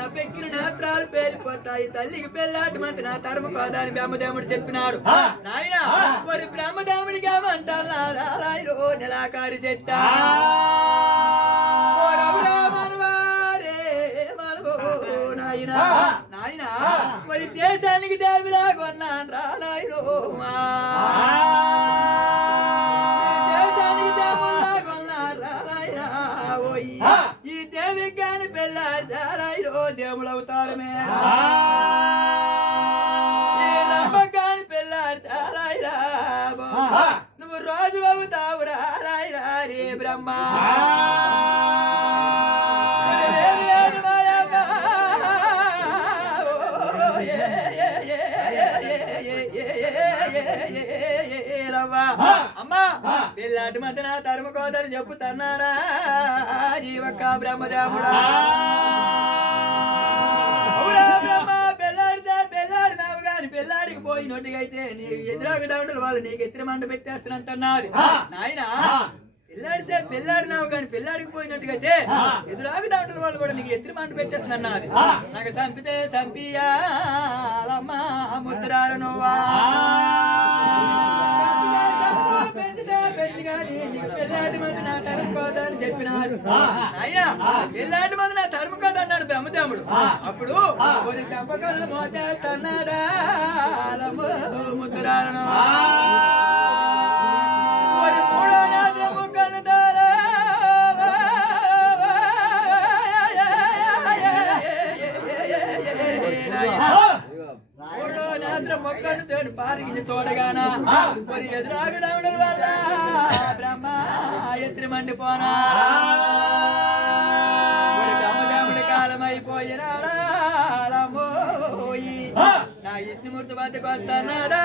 నా పెక్కిన నేత్రాలు పేలిపోతాయి తల్లికి పెళ్ళాటి మంది నా తరము కాదని బ్రహ్మదేవుడు చెప్పినాడు నాయన మరి బ్రహ్మదేవుడికి ఏమంటారు నెలాకారి చెట్ట నాయన నాయన మరి దేశానికి దేవిలా కొన్నాను రాలాయిరో దేశానికి దేవులా కొన్నారు రాలాయిరా ఈ దేవికి కాని పెళ్ళారు రాలాయిరో దేవుడు అవుతారు ఈ నమ్మకాన్ని కాని పెళ్ళారు రాలాయిరా నువ్వు రోజు అవుతావు రాలాయిరా రే బ్రహ్మ అమ్మా పిల్లాటి మధ్య నా తరుము కోదని చెప్పుతున్నారా జీవక్క బ్రహ్మదేవుడా బ్రహ్మ పెళ్ళాడితే పెళ్ళాడి నావు గాని పెళ్ళాడికి పోయినట్టుగైతే నీకు ఎదురాకు దాండలు వాళ్ళు నీకు ఎత్తిరి మంట పెట్టేస్తానంటున్నారు నాయన పెళ్ళాడితే పెళ్ళాడినావు గాని పెళ్ళాడికి పోయినట్టుగైతే ఎదురాకు దాండలు వాళ్ళు కూడా నీకు ఎత్తిరి మంట పెట్టేస్తున్నది నాకు చంపితే చంపియాలమ్మా ముద్రాలు నువ్వా పెళ్ళాటి మంది నా తరుము కాదని చెప్పినారు అయినా పెళ్ళాటి మంది నా తరుము కాదన్నాడు బ్రహ్మదేవుడు అప్పుడు కొన్ని చంపకలు మోచేస్తున్నారా ముద్రాలను మూడో నేత్రము కనుతారా మూడో నేత్రం మొక్కను తోడు పారిగిని చూడగానా మరి ఎదురాగదవడం వల్ల బ్రహ్మ ఎత్తి మండిపోనా బ్రహ్మదేవుడి కాలం అయిపోయినాడోయి నా విష్ణుమూర్తి వద్దకు వస్తున్నాడా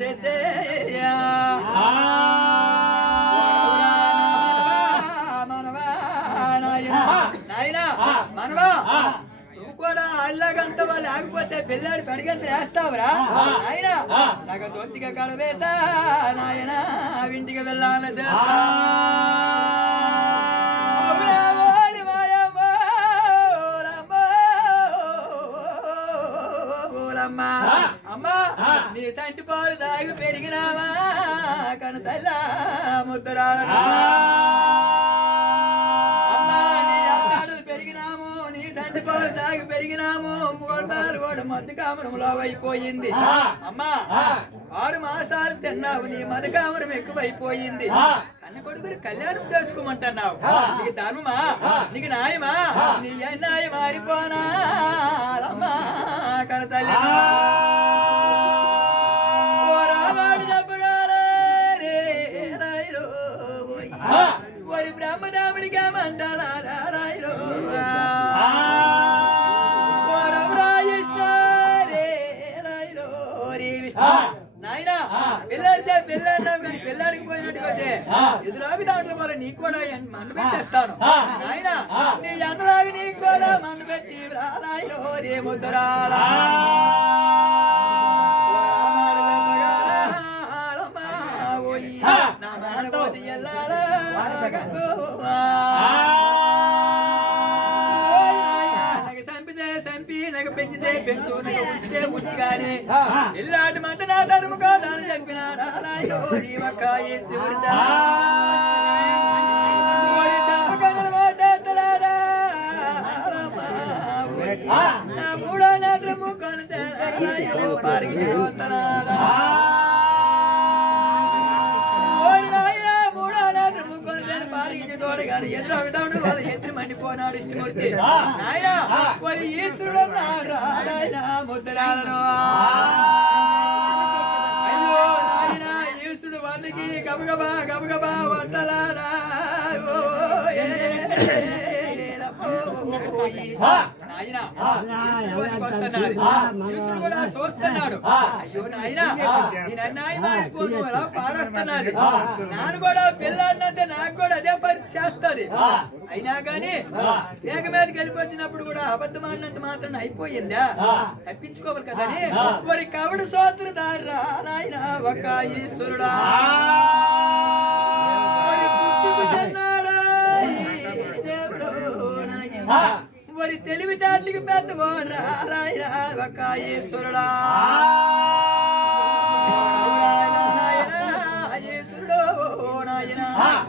సత్యయ్యా మనవా నాయనా మనవా కూడా అల్లగంతవా లేకపోతే పిల్లాడి పడిగంత వేస్తావురా నాయన నాకు దొత్తిగా కడవేత నాయన ఇంటికి వెళ్ళాలి చేస్తా అమ్మా నీ సంటి పాలు తాగి పెరిగినావా కను తల్ల ముద్దురాల తాగి పెరిగినాము మూడు కూడా మధ్య కామరంలో అయిపోయింది అమ్మా 6 మాసాలు తిన్నావు నీ మధ్య కామరం ఎక్కువైపోయింది కన్న కొడుకుని కళ్యాణం చేసుకోమంటున్నావు నీకు ధర్మమా నీకు న్యాయమా నీ న్యాయం మారిపోనా అమ్మా కన తల్లి చెప్పగారు వరి బ్రహ్మదేవుడికి ఏమంటారా నాయన పిల్లాడితే పిల్లాడికి పోయినట్టుగా ఎదురాగి దాంట్లో వల్ల నీకు కూడా మండు పెట్టేస్తాను నాయన నీ ఎన్నరాగి నీకు కూడా మండు పెట్టి రాలాయిలో రే ముద్దరాలా నా మానవతి ఎల్లాలా పెంచితే పెంచు ఉంచితే ఉంచిగానే ఇల్లాంటి మంట నా ధర్ము కాదని చెప్పినాడా నా మూడో నేత్రము ఎదురవుతాడు వాళ్ళు ఎత్తి మండిపోనాడు ఇష్టమూర్తి నాయన వాళ్ళు ఈశ్వరుడు నాయన ముద్రాలను అయ్యో నాయన ఈశ్వరుడు వాళ్ళకి గబగబా గబగబా వద్దలారా నాయన ఈశ్వరుడు కూడా చూస్తున్నాడు అయ్యో నాయన నేను అన్యాయం అయిపోను అలా పాడొస్తున్నది నాను కూడా పిల్లాడినంటే నాకు కూడా అదే పని చేస్తుంది అయినా గాని వేగ మీదకి వెళ్ళిపోచ్చినప్పుడు కూడా అబద్ధం ఆడినంత మాత్రం అయిపోయిందా తప్పించుకోవాలి కదని మరి కవుడు సోదరుడారా నాయన ఒక ఈశ్వరుడా ఓరి తెలివితేటలకి పెద్దవో నారాయణ ఒక ఈశ్వరుడా ఈశ్వరుడు నాయన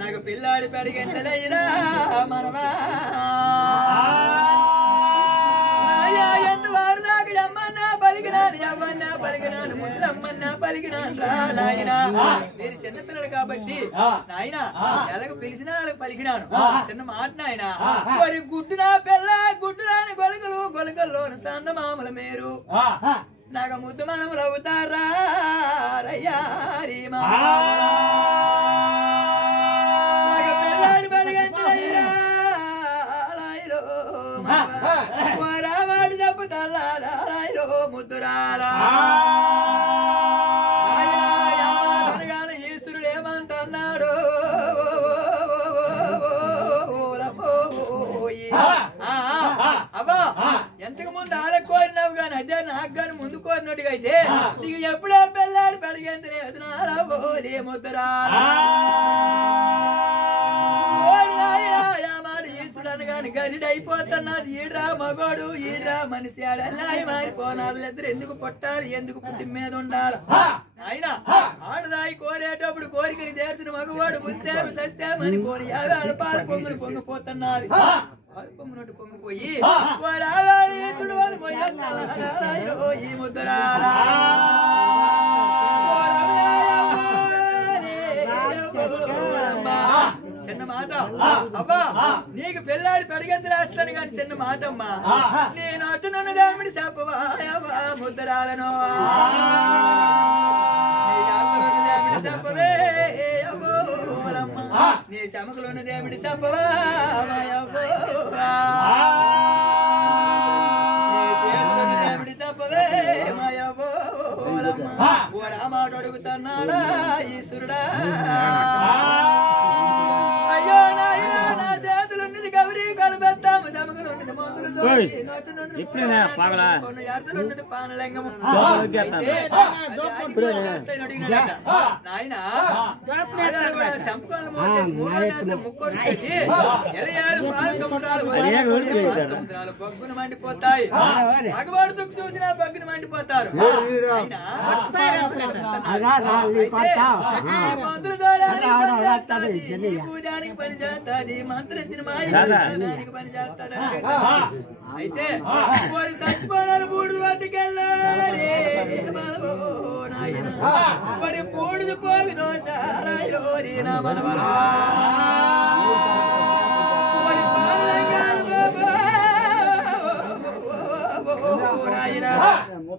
నాకు పిల్లాడి పెరిగిందలైనా మనవా ఎంతవారు నాకు అమ్మన్నా పలికినాను ఎవన్నా పలికినాను ముసలమ్మన్నా పలికినాను రా నాయన మీరు చిన్నపిల్లలు కాబట్టి నాయన ఎలాగ పిలిచినా వాళ్ళకి పలికినాను చిన్న మాట నాయన మరి గుడ్డు నా పిల్ల గుడ్డు రాని గొలకలు గొలకల్లోని సందమామల మీరు నాకు ముద్దు మనములు అవుతారా రయ్యారీమా నాకు పిల్లాడి పడిగంటలయ్యా రామాడు చెప్పుతాలో ముద్దురాలా ఈశ్వరుడు ఏమంటున్నాడు అబ్బా ఎంతకు ముందు ఆడ కోరినావు గాని అదే నాకు గాని ముందు కోరినట్టుగా అయితే నీకు ఎప్పుడో పెళ్ళాడు పెడిగేంత లేదు నాలే ముద్దురాలా గాని గదిడి అయిపోతున్నది ఈడ్రా మగోడు ఈడ్రా మనిషి ఆడల్లాయి మారిపోనారు ఇద్దరు ఎందుకు పుట్టారు ఎందుకు పుట్టి మీద ఉండాలి ఆయన ఆడదాయి కోరేటప్పుడు కోరికని చేసిన మగవాడు పుట్టేరు సత్యామని కోరి యాభై పాలు పొంగులు పొంగిపోతున్నది పాలు పొంగినట్టు పొంగిపోయి ఈ ముద్దురాలా చిన్న మాట అబ్బా నీకు పెళ్ళాడి పెడిగంత రాస్తాను కానీ చిన్న మాట అమ్మా నేను వచ్చునన్ను రాముడి చెప్పవా ముద్దరాలను చెప్పవే నీ చమకులను దేవుడి చెప్పవా దేవుడి చెప్పవే ఓ రామాడు అడుగుతున్నాడా ఈశ్వరుడా అయ్యో నాయన నా చేతులు ఉన్నది గౌరీ కలబెత్తాము చమకలు ఉన్నది మందులు ఉన్నది పానలింగము నాయన సముద్రాలు బొగ్గును మండిపోతాయి మగవాడు దుఃఖ చూసినా బొగ్గును మండిపోతారు మందుల ద్వారా పూజానికి పని చేస్తాది మంత్రించిన మాయడానికి పని చేస్తాడు అయితే వారి చచ్చిపోయిన బూడిద వద్దకెళ్ళాలి మరి బూడిద పోగి దోషాలి నా మనవరా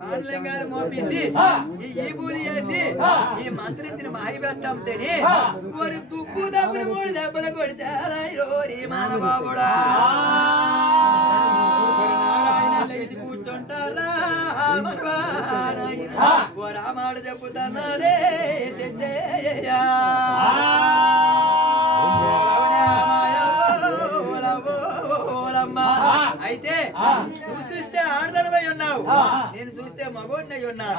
పానలింగాలు మోపేసి ఈ బూది వేసి ఈ మంత్రించిన మాయ పెట్టంతేనే వారి దుక్కు దెబ్బలు 3 దెబ్బలు కొడితే మానబాబుడా కూర్చుంటారా ఓ రామాడు చెప్పుతున్నాడే సిద్ధయ్యా అయితే నువ్వు చూస్తే ఆడదనమై ఉన్నావు నేను చూస్తే మగోడినై ఉన్నాను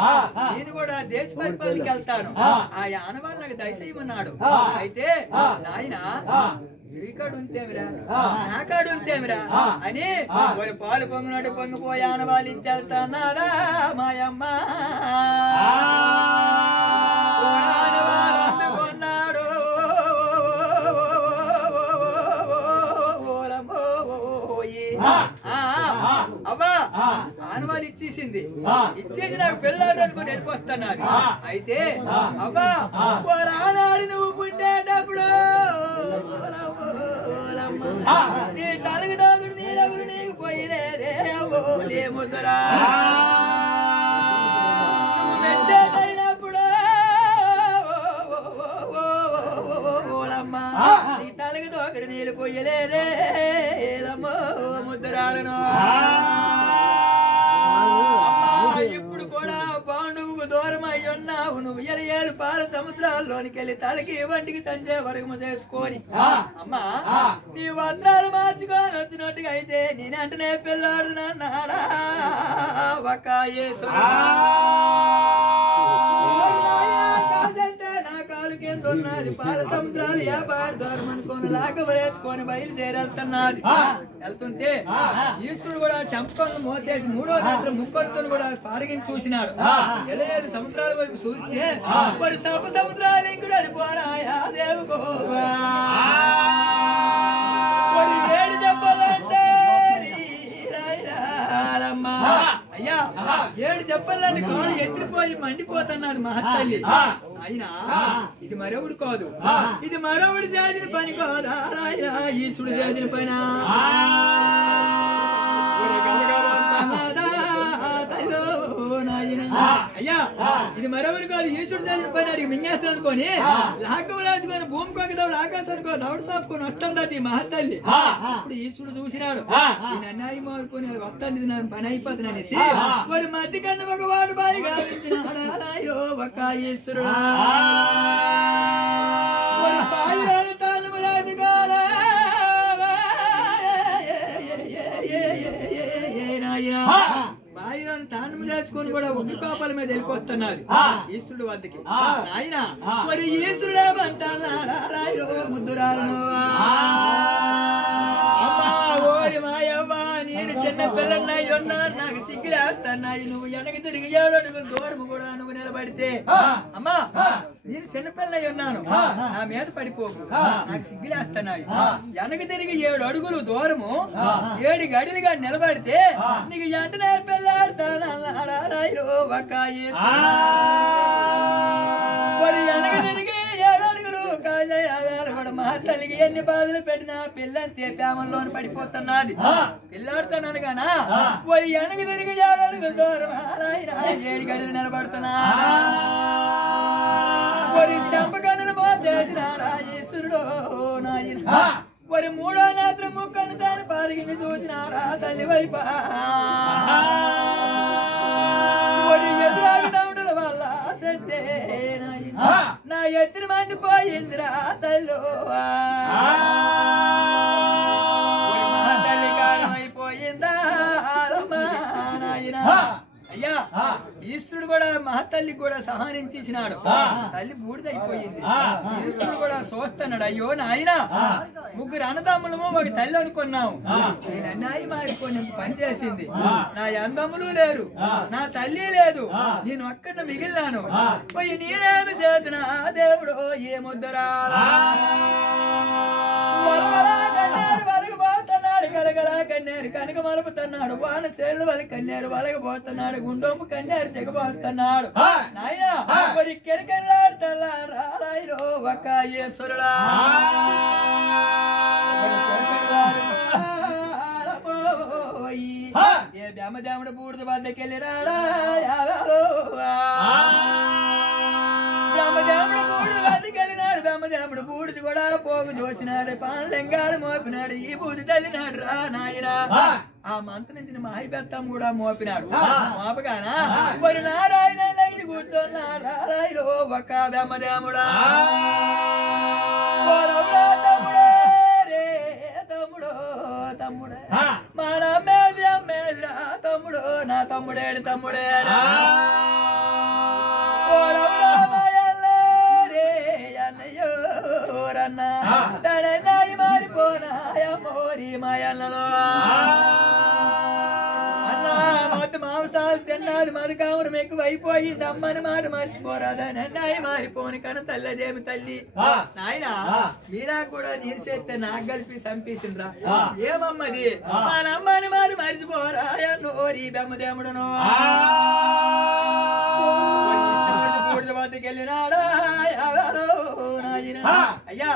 నేను కూడా దేశ పరిపాలనకి వెళ్తాను ఆ ఆనవాళ్ళు నాకు దయచేయమన్నాడు అయితే నాయన నీ కాడు ఉంటేమిరా నా కాడు ఉంటేమిరా అని వారి పాలు పొంగినట్టు పొంగిపోయి ఆనవాళ్ళు ఇచ్చేళ్తానారా మాయమ్మ అందుకున్నాడు అవ్వా ఆనవాళ్ళు ఇచ్చేసింది ఇచ్చేసి నాకు పెళ్ళాడు అనుకుని వెళ్ళిపోస్తున్నాను అయితే అవ్వా ఆనాడు నువ్వు పుట్టేటప్పుడు నీ తలకి దాగుడు నీడెవరు నీకు పోయినేదే నీ ముద్దురా నువ్వు మెచ్చేటైనప్పుడు నీ తలకి దోకడి నీళ్ళు పోయలేదే ముద్దురాలను ఇప్పుడు కూడా పాండువుకు దూరం అయి ఉన్నావు నువ్వు 7 పాల సముద్రాల్లోనికి వెళ్ళి తలకి వంటికి సంజయ్ వరకు చేసుకొని అమ్మా నీ వస్త్రాలు మార్చుకొని వచ్చినట్టుగా అయితే నేనంటనే పిల్లాడుతున్నాడా ఒక యేసు నా కాలు కింద వెళ్తున్నది పాల సముద్రాలు వ్యాపారి దూరం అనుకోని లాగ వేసుకొని బయలుదేరేస్తున్నది వెళ్తుంటే ఈశ్వరుడు కూడా చంపలను మోతేసి 3వ రాత్రి ముక్కొచ్చును కూడా పారగించి చూసినాడు 7 సముద్రాల వైపు చూస్తే మరి సప సముద్రాలు ఇంకుడు అడిపోరాయా దేవుకో మరి 7 దెబ్బలంటే అయ్యా 7 దెబ్బలని కాళ్ళు ఎత్తిపోయి మండిపోతున్నారు మహత్తల్లి అయినా ఇది మరొకడు కాదు ఇది మరొకడు చేసిన పని కాదా ఈశ్వరుడు చేసిన పైన అయ్యా ఇది మరొకరు కాదు ఈశ్వరుడు చేసిన పైన అడిగి మింగేస్తాను అనుకోని లాగం రాజుకొని భూమికి ఒక దౌడు ఆకాశానికి దౌడు సాపుకొని వస్తుందట ఈ మహత్తల్లి ఇప్పుడు ఈశ్వరుడు చూసినాడు నేను అన్యాయం మారుకొని వస్తుంది నా పని అయిపోతుంది అనేసి వాడు మధ్య కన్నా ఒకవాడు బాయి గావించినాడు ఒక్క ఈశ్వరుడు బాయిలను తాను దాచుకొని కూడా ఉగ్గు కోపాల మీద వెళ్ళిపోతున్నారు ఈశ్వరుడు వద్దకి ఆయన మరి ఈశ్వరుడే అంటాడు ముద్దురాలను అమ్మా ఓరి మాయవ్వా నేను చిన్న పిల్లన్నాయి ఉన్నాను నాకు సిగ్గులేస్తున్నాయి నువ్వు వెనక తిరిగి 7 అడుగులు దూరం కూడా నువ్వు నిలబడితే అమ్మా నేను చిన్న పిల్లయి ఉన్నాను నా మీద పడిపోకు నాకు సిగ్గులేస్తున్నాయి వెనక తిరిగి 7 అడుగులు దూరము 7 గడిలుగా నిలబడితే నీకు వెంటనే పిల్లాడుతాను ఒక మరి వెనక తిరిగి 7 అడుగులు కూడా మహత్తల్లికి ఎన్ని బాధలు పెట్టినా పిల్లని ప్రేమలోని పడిపోతున్నది పిల్లాడుతున్నాను గానా మరి వెనక తిరిగి 7 అడుగులు దూరం 7 గడులు నిలబడుతున్నారా మరి చంపకన్నులు మోసేసినాడా ఈశ్వరుడు నాయన మరి 3వ నేత్రం ముక్కను తాను పారిగిని చూసినాడా తల్లి వైప మరి ఎదురాగుదముడుల వల్ల సత్తే నా ఎత్తురు మండిపోయిందిరా తల్లు మహాతల్లి కాలం అయిపోయిందా నాయన అయ్యా ఈశ్వరుడు కూడా మహత్తల్లికి కూడా సహాయం చేసినాడు తల్లి బూడిదైపోయింది ఈశ్వరుడు కూడా చూస్తున్నాడు అయ్యో నాయన 3 అన్నదమ్ములము ఒక తల్లి అనుకున్నాము నేను అన్యాయం మారిపోయి పని చేసింది నా అందములు లేరు నా తల్లి లేదు నేను ఒక్కడ మిగిలినాను పోయి నేనేమి చేతున్నా దేవుడు ఏ ముద్దరా కలగలా కన్యారు కనుక మలుపుతున్నాడు వాన సేలు వాళ్ళ కన్యారు వలగబోతున్నాడు గుండొంపు కన్యారు దిగబోతున్నాడు నాయన మరి కెరకలాడుతున్నాడు ఒక ఈశ్వరుడా ఏ బ్రహ్మదేవుడు బూడిద వద్దకెళ్ళిరాడా బ్రహ్మదేవుడు బూడిద వద్దకెళ్ళినాడు బ్రహ్మదేవుడు బూడిది కూడా పోగు దోసినాడు పానలింగాలు మోపినాడు ఈ బూది తల్లినాడు రా నాయన ఆ మంత్రి నుంచి మహిబెత్తం కూడా మోపినాడు మోపగానా మరి నారాయణ లైన్ కూర్చున్నాడు రారాయణ ఒక బ్రహ్మదేవుడా తమ్ముడే రే తమ్ముడు తమ్ముడే మా రమ్మేది అమ్మేదిరా తమ్ముడు నా తమ్ముడేడు తమ్ముడేరా మారిపోనాయమోరి మాయల్లో అన్నా మొత్తం మాంసాలు తిన్నది మరకామరం ఎక్కువైపోయింది అమ్మని మాట మర్చిపోరాదని అన్నాయి మారిపోని కన తల్లదేమి తల్లి నాయన మీరా కూడా నేను చేస్తే నాకు కలిపి చంపేసిండ్రా ఏమమ్మది మన అమ్మని మాట మర్చిపోరాయన్నోరి బెమ్మదేముడును వద్దకెళ్ళినాడా అయ్యా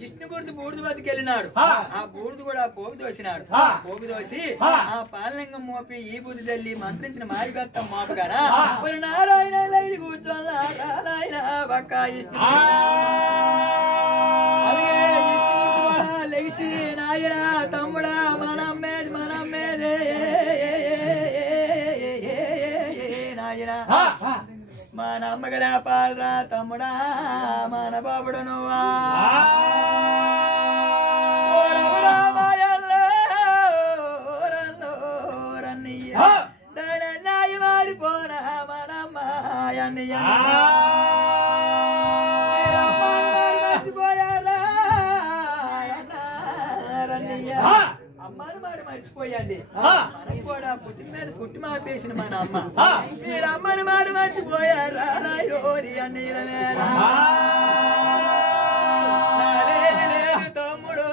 విష్ణు గుర్తు బూడిద వద్దకెళ్ళినాడు ఆ బూడిద కూడా పోగు దోసినాడు పోగు దోసి ఆ పాలలింగం మోపి ఈ బుద్ధి తల్లి మంత్రించిన మాయగత్తం మోపగానా మరి నారాయణ లైన్ కూర్చోనారాయణ ఒక్క విష్ణు లెగిసి నాయన తమ్ముడా మనమ్మేది మనమ్మేదే నాయన మన అమ్మగల పాలరా తమ్ముడా మన బాబుడు నువ్వా మారిపోనా మనమ్మ అమ్మను మరి మర్చిపోయండి మనకు కూడా పుట్టి మీద పుట్టి మాపేసిన మన అమ్మ మీరు అమ్మను మరి మర్చిపోయారు అన్నయ్య లేదు తమ్ముడు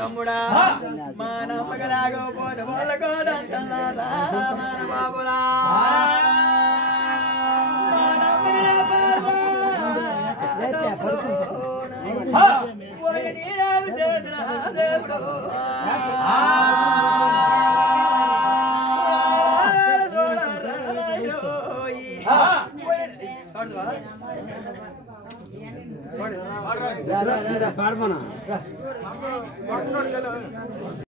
తమ్ముడా మా నమ్మకలాగపోతే వాళ్ళ కూడా అంటున్నారా మన బాబులా పాడమనా